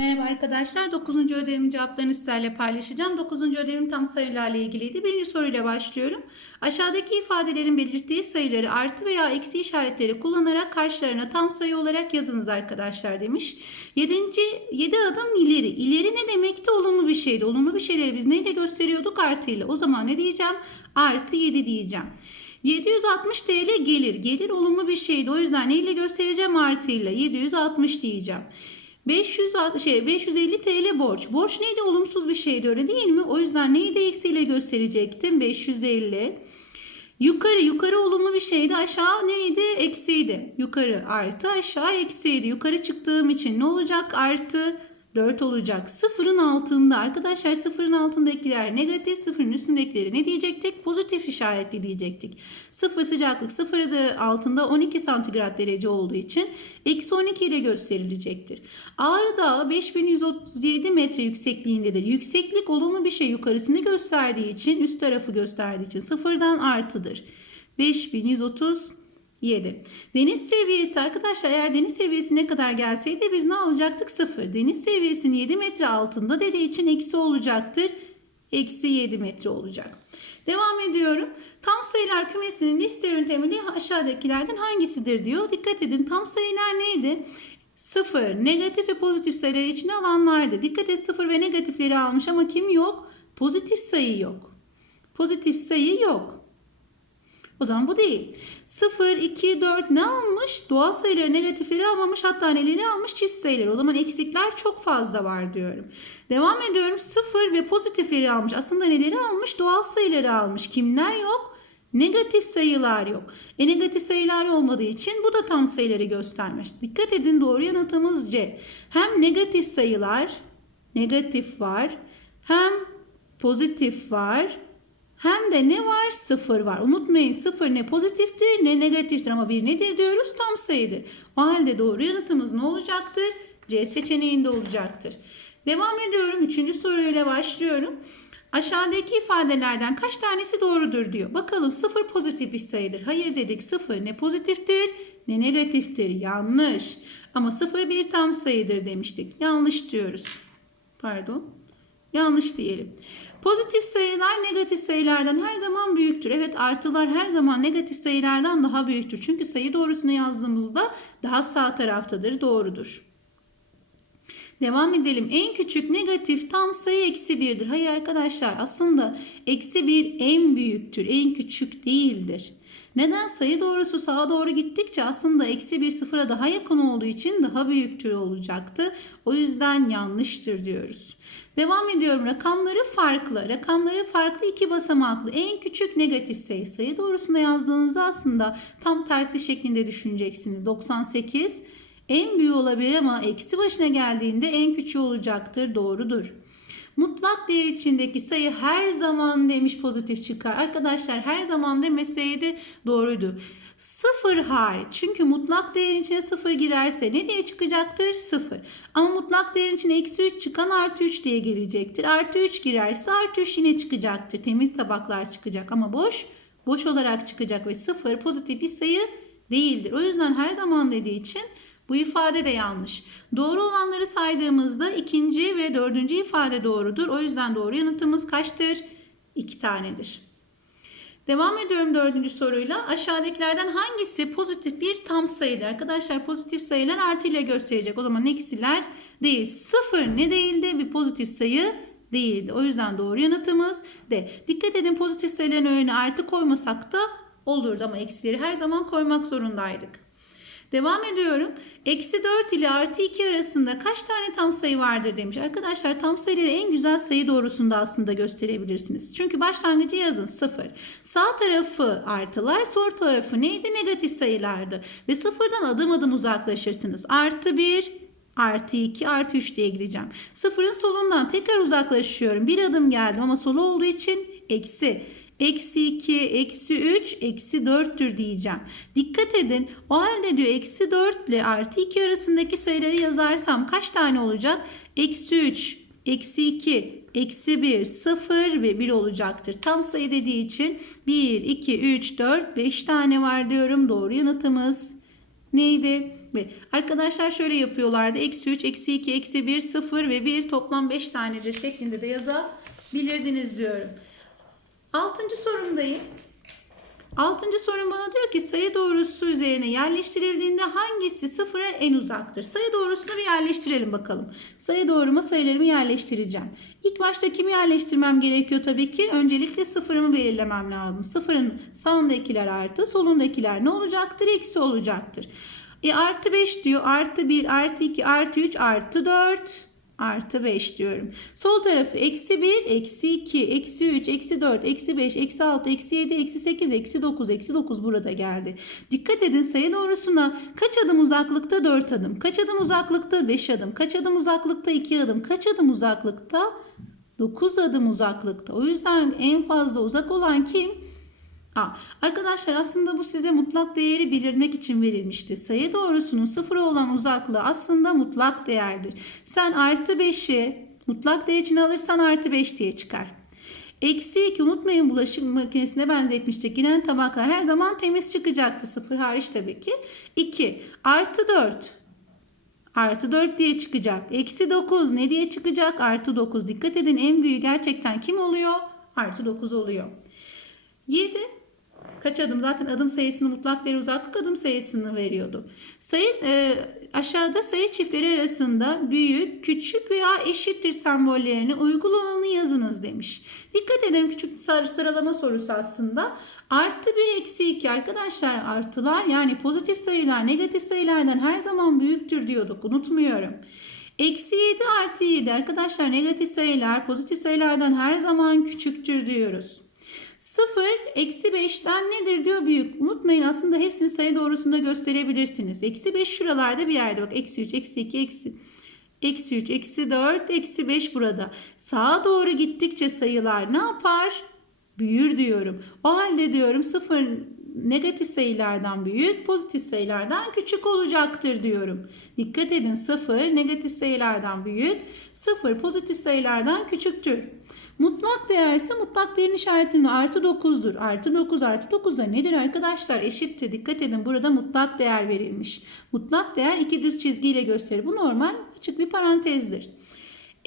Merhaba arkadaşlar. 9. ödevimin cevaplarını sizlerle paylaşacağım. 9. ödevim tam sayılarla ilgiliydi. Birinci soruyla başlıyorum. Aşağıdaki ifadelerin belirttiği sayıları artı veya eksi işaretleri kullanarak karşılarına tam sayı olarak yazınız arkadaşlar demiş. 7. 7 adım ileri. İleri ne demekti? Olumlu bir şeydi. Olumlu bir şeyleri biz neyle gösteriyorduk? Artıyla. O zaman ne diyeceğim? Artı 7 diyeceğim. 760 TL gelir. Gelir olumlu bir şeydi. O yüzden neyle göstereceğim? Artıyla. 760 diyeceğim. 500 şey 550 TL borç. Borç neydi? Olumsuz bir şeydi öyle değil mi? O yüzden neydi eksiyle gösterecektim? 550. Yukarı yukarı olumlu bir şeydi. Aşağı neydi? Eksiydi. Yukarı artı aşağı eksiydi. Yukarı çıktığım için ne olacak? Artı 4 olacak. Sıfırın altında arkadaşlar sıfırın altındakiler negatif sıfırın üstündekileri ne diyecektik? Pozitif işaretli diyecektik. Sıfır sıcaklık sıfırı da altında 12 santigrat derece olduğu için eksi 12 ile gösterilecektir. Ağrı Dağı 5137 metre yüksekliğindedir. Yükseklik olumlu bir şey yukarısını gösterdiği için üst tarafı gösterdiği için sıfırdan artıdır. 5130 7. Deniz seviyesi arkadaşlar eğer deniz seviyesine kadar gelseydi biz ne alacaktık? 0. Deniz seviyesinin 7 metre altında dediği için eksi olacaktır. Eksi 7 metre olacak. Devam ediyorum. Tam sayılar kümesinin liste yöntemiyle aşağıdakilerden hangisidir diyor. Dikkat edin tam sayılar neydi? 0, negatif ve pozitif sayıları içine alanlardı. Dikkat et 0 ve negatifleri almış ama kim yok? Pozitif sayı yok. Pozitif sayı yok. O zaman bu değil. 0, 2, 4 ne almış? Doğal sayıları negatifleri almamış hatta neleri almış? Çift sayıları. O zaman eksikler çok fazla var diyorum. Devam ediyorum. 0 ve pozitifleri almış. Aslında neleri almış? Doğal sayıları almış. Kimler yok? Negatif sayılar yok. E negatif sayılar olmadığı için bu da tam sayıları göstermiş. Dikkat edin doğru yanıtımız C. Hem negatif sayılar negatif var hem pozitif var hem de ne var? Sıfır var. Unutmayın sıfır ne pozitiftir ne negatiftir ama bir nedir diyoruz? Tam sayıdır. O halde doğru yanıtımız ne olacaktır? C seçeneğinde olacaktır. Devam ediyorum. Üçüncü soruyla başlıyorum. Aşağıdaki ifadelerden kaç tanesi doğrudur diyor. Bakalım sıfır pozitif bir sayıdır. Hayır dedik sıfır ne pozitiftir ne negatiftir. Yanlış. Ama sıfır bir tam sayıdır demiştik. Yanlış diyoruz. Pardon. Yanlış diyelim. Pozitif sayılar negatif sayılardan her zaman büyüktür. Evet artılar her zaman negatif sayılardan daha büyüktür. Çünkü sayı doğrusunu yazdığımızda daha sağ taraftadır. Doğrudur. Devam edelim. En küçük negatif tam sayı eksi birdir. Hayır arkadaşlar aslında eksi bir en büyüktür. En küçük değildir. Neden? Sayı doğrusu sağa doğru gittikçe aslında eksi bir sıfıra daha yakın olduğu için daha büyüktür olacaktı. O yüzden yanlıştır diyoruz. Devam ediyorum. Rakamları farklı. Rakamları farklı iki basamaklı. En küçük negatif sayı. Sayı doğrusunda yazdığınızda aslında tam tersi şeklinde düşüneceksiniz. 98 en büyüğü olabilir ama eksi başına geldiğinde en küçüğü olacaktır. Doğrudur. Mutlak değer içindeki sayı her zaman demiş pozitif çıkar. Arkadaşlar her zaman demeseydi doğruydu. Sıfır hariç. Çünkü mutlak değerin içine sıfır girerse ne diye çıkacaktır? Sıfır. Ama mutlak değerin içine eksi 3 çıkan artı 3 diye gelecektir. Artı 3 girerse artı 3 yine çıkacaktır. Temiz tabaklar çıkacak ama boş boş olarak çıkacak ve sıfır pozitif bir sayı değildir. O yüzden her zaman dediği için bu ifade de yanlış. Doğru olanları saydığımızda ikinci ve dördüncü ifade doğrudur. O yüzden doğru yanıtımız kaçtır? İki tanedir. Devam ediyorum dördüncü soruyla. Aşağıdakilerden hangisi pozitif bir tam sayıdır? Arkadaşlar pozitif sayılar artı ile gösterecek. O zaman eksiler değil. Sıfır ne değildi? Bir pozitif sayı değildi. O yüzden doğru yanıtımız D. Dikkat edin pozitif sayıların önüne artı koymasak da olurdu ama eksileri her zaman koymak zorundaydık. Devam ediyorum. Eksi 4 ile artı 2 arasında kaç tane tam sayı vardır demiş. Arkadaşlar tam sayıları en güzel sayı doğrusunda aslında gösterebilirsiniz. Çünkü başlangıcı yazın 0. Sağ tarafı artılar, sol tarafı neydi? Negatif sayılardı. Ve sıfırdan adım adım uzaklaşırsınız. Artı 1, artı 2, artı 3 diye gideceğim. Sıfırın solundan tekrar uzaklaşıyorum. Bir adım geldim ama solu olduğu için eksi. Eksi 2, eksi 3, eksi 4'tür diyeceğim. Dikkat edin. O halde diyor eksi 4 ile artı 2 arasındaki sayıları yazarsam kaç tane olacak? Eksi 3, eksi 2, eksi 1, 0 ve 1 olacaktır. Tam sayı dediği için 1, 2, 3, 4, 5 tane var diyorum. Doğru yanıtımız neydi? bir. Arkadaşlar şöyle yapıyorlardı. Eksi 3, eksi 2, eksi 1, 0 ve 1 toplam 5 tanedir şeklinde de yazabilirdiniz diyorum. Altıncı sorumdayım. Altıncı sorun bana diyor ki sayı doğrusu üzerine yerleştirildiğinde hangisi sıfıra en uzaktır? Sayı doğrusunu bir yerleştirelim bakalım. Sayı doğruma sayılarımı yerleştireceğim. İlk başta kimi yerleştirmem gerekiyor tabii ki? Öncelikle sıfırımı belirlemem lazım. Sıfırın sağındakiler artı, solundakiler ne olacaktır? Eksi olacaktır. E artı 5 diyor. Artı 1, artı 2, artı 3, artı 4 artı 5 diyorum. Sol tarafı eksi 1, eksi 2, eksi 3, eksi 4, eksi 5, eksi 6, eksi 7, eksi 8, eksi 9, eksi 9 burada geldi. Dikkat edin sayı doğrusuna kaç adım uzaklıkta 4 adım, kaç adım uzaklıkta 5 adım, kaç adım uzaklıkta 2 adım, kaç adım uzaklıkta 9 adım uzaklıkta. O yüzden en fazla uzak olan kim? Aa, arkadaşlar aslında bu size mutlak değeri belirtmek için verilmişti. Sayı doğrusunun sıfıra olan uzaklığı aslında mutlak değerdir. Sen artı 5'i mutlak değer için alırsan artı 5 diye çıkar. Eksi 2 unutmayın bulaşık makinesine benzetmiştik. Giren tabaklar her zaman temiz çıkacaktı. Sıfır hariç tabii ki. 2 artı 4 Artı 4 diye çıkacak. Eksi 9 ne diye çıkacak? Artı 9. Dikkat edin en büyüğü gerçekten kim oluyor? Artı 9 oluyor. 7 kaç adım? Zaten adım sayısını mutlak değer uzaklık adım sayısını veriyordu. Sayı e, aşağıda sayı çiftleri arasında büyük, küçük veya eşittir sembollerini uygun olanı yazınız demiş. Dikkat edin küçük sarı sıralama sorusu aslında. Artı 1 eksi 2 arkadaşlar artılar yani pozitif sayılar negatif sayılardan her zaman büyüktür diyorduk unutmuyorum. Eksi 7 artı 7 arkadaşlar negatif sayılar pozitif sayılardan her zaman küçüktür diyoruz. 0 eksi 5'ten nedir diyor büyük. Unutmayın aslında hepsini sayı doğrusunda gösterebilirsiniz. Eksi 5 şuralarda bir yerde bak eksi 3 eksi 2 eksi Eksi 3, eksi 4, eksi 5 burada. Sağa doğru gittikçe sayılar ne yapar? Büyür diyorum. O halde diyorum 0 negatif sayılardan büyük, pozitif sayılardan küçük olacaktır diyorum. Dikkat edin 0 negatif sayılardan büyük, 0 pozitif sayılardan küçüktür. Mutlak değerse mutlak değerin işaretinin artı 9'dur. Artı 9 artı 9 da nedir arkadaşlar? Eşittir. Dikkat edin burada mutlak değer verilmiş. Mutlak değer iki düz çizgiyle gösterir. Bu normal açık bir parantezdir.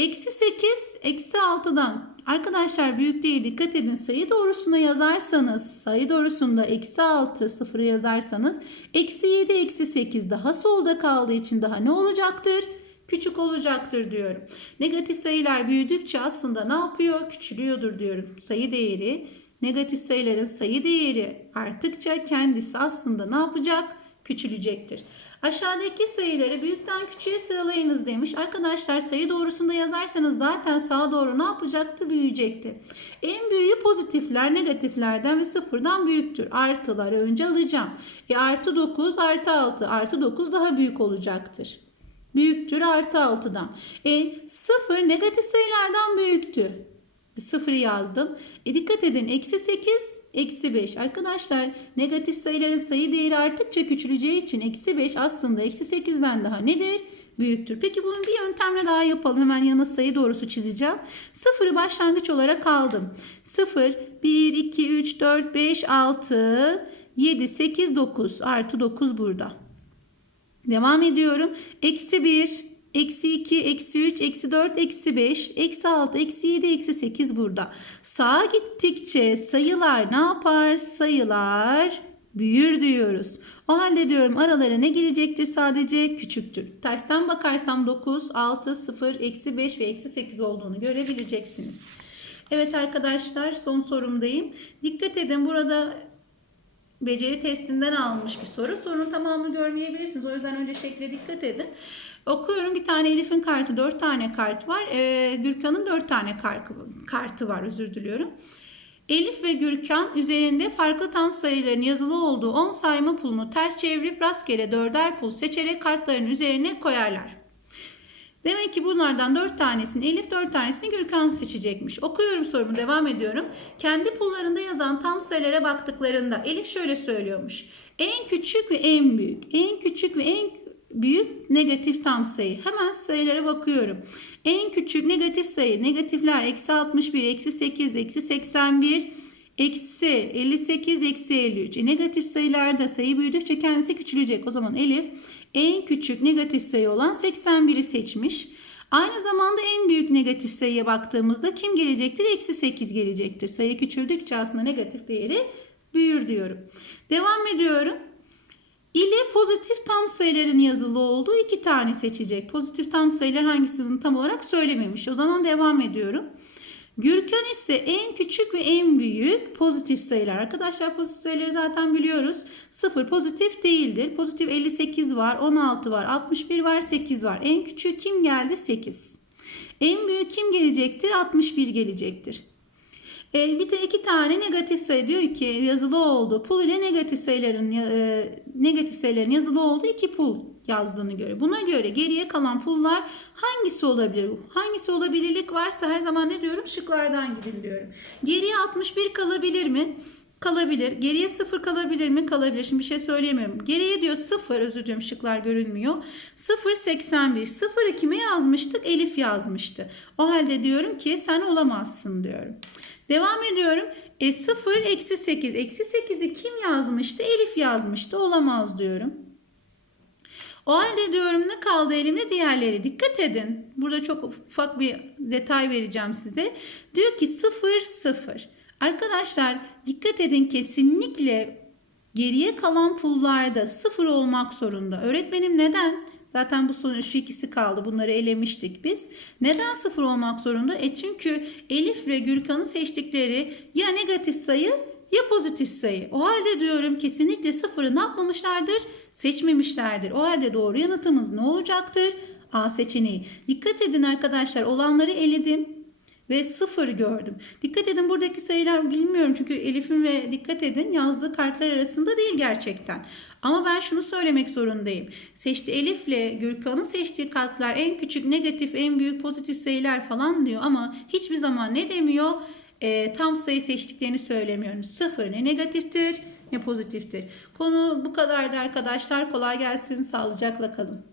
Eksi 8, eksi 6'dan arkadaşlar büyük değil dikkat edin sayı doğrusuna yazarsanız sayı doğrusunda eksi 6 sıfırı yazarsanız eksi 7 eksi 8 daha solda kaldığı için daha ne olacaktır? Küçük olacaktır diyorum. Negatif sayılar büyüdükçe aslında ne yapıyor? Küçülüyordur diyorum. Sayı değeri negatif sayıların sayı değeri arttıkça kendisi aslında ne yapacak? Küçülecektir. Aşağıdaki sayıları büyükten küçüğe sıralayınız demiş. Arkadaşlar sayı doğrusunda yazarsanız zaten sağa doğru ne yapacaktı? Büyüyecekti. En büyüğü pozitifler negatiflerden ve sıfırdan büyüktür. Artıları önce alacağım. E artı 9 artı 6 artı 9 daha büyük olacaktır. Büyüktür artı 6'dan. E 0 negatif sayılardan büyüktü. 0 yazdım. E dikkat edin eksi 8 eksi 5. Arkadaşlar negatif sayıların sayı değeri arttıkça küçüleceği için eksi 5 aslında eksi 8'den daha nedir? Büyüktür. Peki bunun bir yöntemle daha yapalım. Hemen yana sayı doğrusu çizeceğim. 0'ı başlangıç olarak aldım. 0, 1, 2, 3, 4, 5, 6, 7, 8, 9 artı 9 burada. Devam ediyorum. Eksi 1, eksi 2, eksi 3, eksi 4, eksi 5, eksi 6, eksi 7, eksi 8 burada. Sağa gittikçe sayılar ne yapar? Sayılar büyür diyoruz. O halde diyorum aralara ne gelecektir? Sadece küçüktür. Tersten bakarsam 9, 6, 0, eksi 5 ve eksi 8 olduğunu görebileceksiniz. Evet arkadaşlar son sorumdayım. Dikkat edin burada beceri testinden alınmış bir soru. Sorunun tamamını görmeyebilirsiniz. O yüzden önce şekle dikkat edin. Okuyorum bir tane Elif'in kartı, dört tane kart var. Ee, Gürkan'ın dört tane kartı, kartı var özür diliyorum. Elif ve Gürkan üzerinde farklı tam sayıların yazılı olduğu 10 sayma pulunu ters çevirip rastgele dörder pul seçerek kartların üzerine koyarlar. Demek ki bunlardan 4 tanesini Elif 4 tanesini Gürkan seçecekmiş. Okuyorum sorumu devam ediyorum. Kendi pullarında yazan tam sayılara baktıklarında Elif şöyle söylüyormuş. En küçük ve en büyük. En küçük ve en büyük negatif tam sayı. Hemen sayılara bakıyorum. En küçük negatif sayı. Negatifler eksi 61, eksi 8, eksi 81, eksi 58, eksi 53. E, negatif sayılarda sayı büyüdükçe kendisi küçülecek. O zaman Elif En küçük negatif sayı olan 81'i seçmiş. Aynı zamanda en büyük negatif sayıya baktığımızda kim gelecektir? Eksi 8 gelecektir. Sayı küçüldükçe aslında negatif değeri büyür diyorum. Devam ediyorum. İle pozitif tam sayıların yazılı olduğu iki tane seçecek. Pozitif tam sayılar hangisi bunu tam olarak söylememiş. O zaman devam ediyorum. Gürkan ise en küçük ve en büyük pozitif sayılar. Arkadaşlar pozitif sayıları zaten biliyoruz. 0 pozitif değildir. Pozitif 58 var, 16 var, 61 var, 8 var. En küçük kim geldi? 8. En büyük kim gelecektir? 61 gelecektir. E, bir de iki tane negatif sayı diyor ki yazılı oldu. Pul ile negatif sayıların e, negatif sayıların yazılı olduğu iki pul yazdığını göre. Buna göre geriye kalan pullar hangisi olabilir? Hangisi olabilirlik varsa her zaman ne diyorum? Şıklardan gidin diyorum. Geriye 61 kalabilir mi? Kalabilir. Geriye 0 kalabilir mi? Kalabilir. Şimdi bir şey söyleyemiyorum. Geriye diyor 0 özür dilerim şıklar görünmüyor. 0 81. 0'ı kime yazmıştık? Elif yazmıştı. O halde diyorum ki sen olamazsın diyorum. Devam ediyorum. E 0 eksi 8. Eksi 8'i kim yazmıştı? Elif yazmıştı. Olamaz diyorum. O halde diyorum ne kaldı elimde diğerleri. Dikkat edin. Burada çok ufak bir detay vereceğim size. Diyor ki 0 0. Arkadaşlar dikkat edin kesinlikle geriye kalan pullarda 0 olmak zorunda. Öğretmenim neden? Zaten bu son şu ikisi kaldı. Bunları elemiştik biz. Neden sıfır olmak zorunda? E çünkü Elif ve Gürkan'ın seçtikleri ya negatif sayı ya pozitif sayı. O halde diyorum kesinlikle sıfırı ne yapmamışlardır? Seçmemişlerdir. O halde doğru yanıtımız ne olacaktır? A seçeneği. Dikkat edin arkadaşlar olanları eledim ve sıfır gördüm. Dikkat edin buradaki sayılar bilmiyorum çünkü Elif'in ve dikkat edin yazdığı kartlar arasında değil gerçekten. Ama ben şunu söylemek zorundayım. Seçti Elif ile Gürkan'ın seçtiği kartlar en küçük negatif, en büyük pozitif sayılar falan diyor ama hiçbir zaman ne demiyor? Ee, tam sayı seçtiklerini söylemiyorum. Sıfır ne negatiftir ne pozitiftir. Konu bu kadardı arkadaşlar. Kolay gelsin. Sağlıcakla kalın.